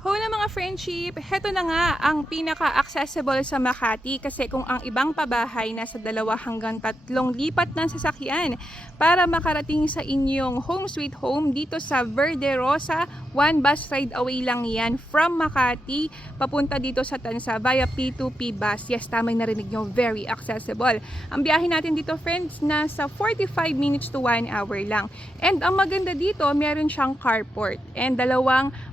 Hola mga friendship! Heto na nga ang pinaka-accessible sa Makati kasi kung ang ibang pabahay nasa 2 hanggang 3 lipat ng sasakyan para makarating sa inyong home sweet home dito sa Verde Rosa, 1 bus ride away lang yan from Makati papunta dito sa Tansa via P2P bus. Yes, tama yung narinig nyo, very accessible. Ang biyahe natin dito friends, nasa 45 minutes to 1 hour lang. And ang maganda dito, meron siyang carport and 2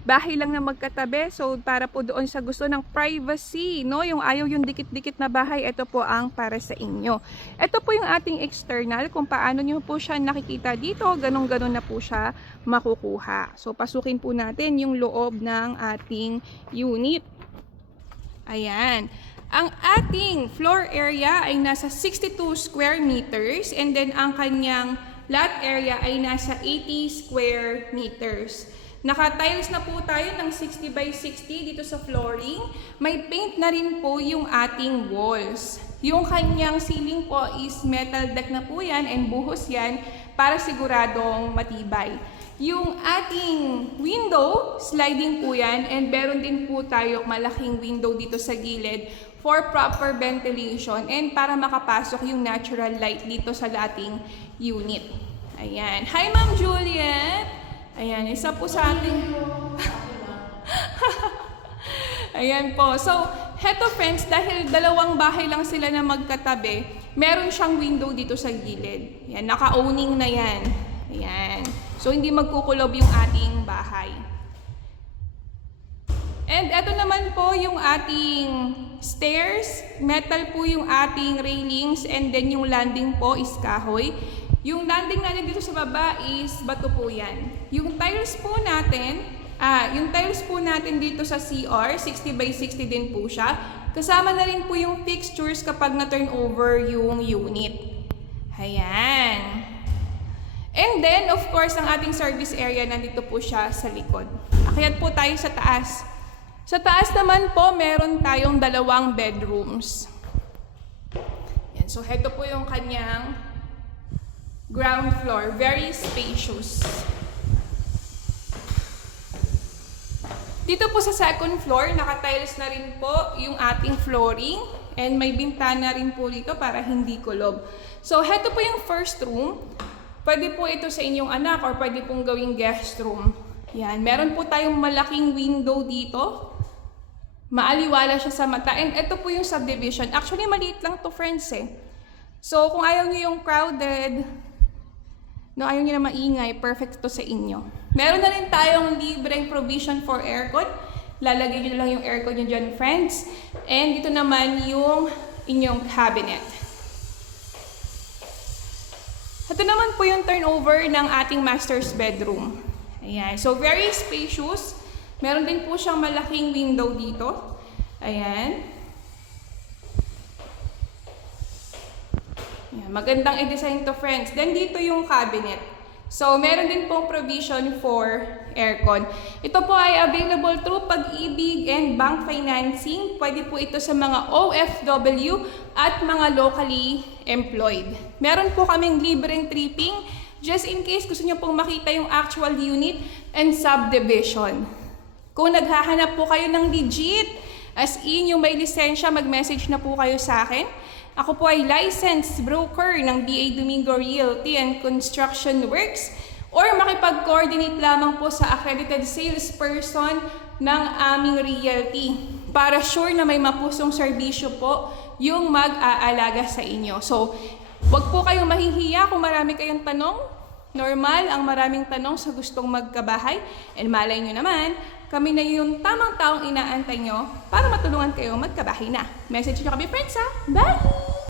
bahay lang na magkatabi. So para po doon sa gusto ng privacy, no, yung ayaw yung dikit-dikit na bahay, ito po ang para sa inyo. Ito po yung ating external, kung paano nyo po siya nakikita dito, ganun-ganun na po siya makukuha. So pasukin po natin yung loob ng ating unit. Ayan. Ang ating floor area ay nasa 62 square meters and then ang kanyang lot area ay nasa 80 square meters. Naka-tiles na po tayo ng 60 by 60 dito sa flooring. May paint na rin po yung ating walls. Yung kanyang ceiling po is metal deck na po yan and buhos yan para siguradong matibay. Yung ating window, sliding po yan and meron din po tayo malaking window dito sa gilid for proper ventilation and para makapasok yung natural light dito sa ating unit. Ayan. Hi Ma'am Juliet! Ayan, isa po sa ating... Ayan po. So, heto friends, dahil 2 bahay lang sila na magkatabi, meron siyang window dito sa gilid. Ayan, naka-owning na yan. Ayan. So, hindi magkukulob yung ating bahay. And eto naman po yung ating stairs. Metal po yung ating railings and then yung landing po is kahoy. Yung landing natin dito sa baba is bato po yan. Yung tiles po natin dito sa CR, 60 by 60 din po siya. Kasama na rin po yung fixtures kapag na-turn over yung unit. Ayan. And then, of course, ang ating service area nandito po siya sa likod. Akyat po tayo sa taas. Sa taas naman po, meron tayong 2 bedrooms. Yan. So, heto po yung kanyang ground floor, very spacious. Dito po sa second floor, naka-tiles na rin po yung ating flooring and may bintana rin po dito para hindi kulob. So, heto po yung first room. Pwede po ito sa inyong anak or pwede pong gawing guest room. Yan, meron po tayong malaking window dito. Maaliwala siya sa mata. And ito po yung subdivision. Actually, maliit lang to friends eh. So, kung ayaw nyo yung crowded, no, ayaw nyo na maingay, perfect to sa inyo. Meron na rin tayong libreng provision for aircon. Lalagay nyo na lang yung aircon nyo dyan, friends. And dito naman yung inyong cabinet. Ito naman po yung turnover ng ating master's bedroom. Ayan. So, very spacious. Meron din po siyang malaking window dito. Ayan. Ayan. Magandang i-design to, friends. Then, dito yung cabinet. So, meron din pong provision for aircon. Ito po ay available through Pag-ibig and bank financing. Pwede po ito sa mga OFW at mga locally employed. Meron po kaming libreng tripping just in case gusto nyo pong makita yung actual unit and subdivision. Kung naghahanap po kayo ng legit, as in yung may lisensya, mag-message na po kayo sa akin. Ako po ay licensed broker ng BA Domingo Realty and Construction Works or makipag-coordinate lamang po sa accredited salesperson ng aming realty para sure na may mapusong serbisyo po yung mag-aalaga sa inyo. So, wag po kayong mahihiya kung marami kayong tanong. Normal ang maraming tanong sa gustong magkabahay. And malay nyo naman, kami na yung tamang taong inaantay nyo para matulungan kayo magkabahay na. Message nyo kami friends ha. Bye!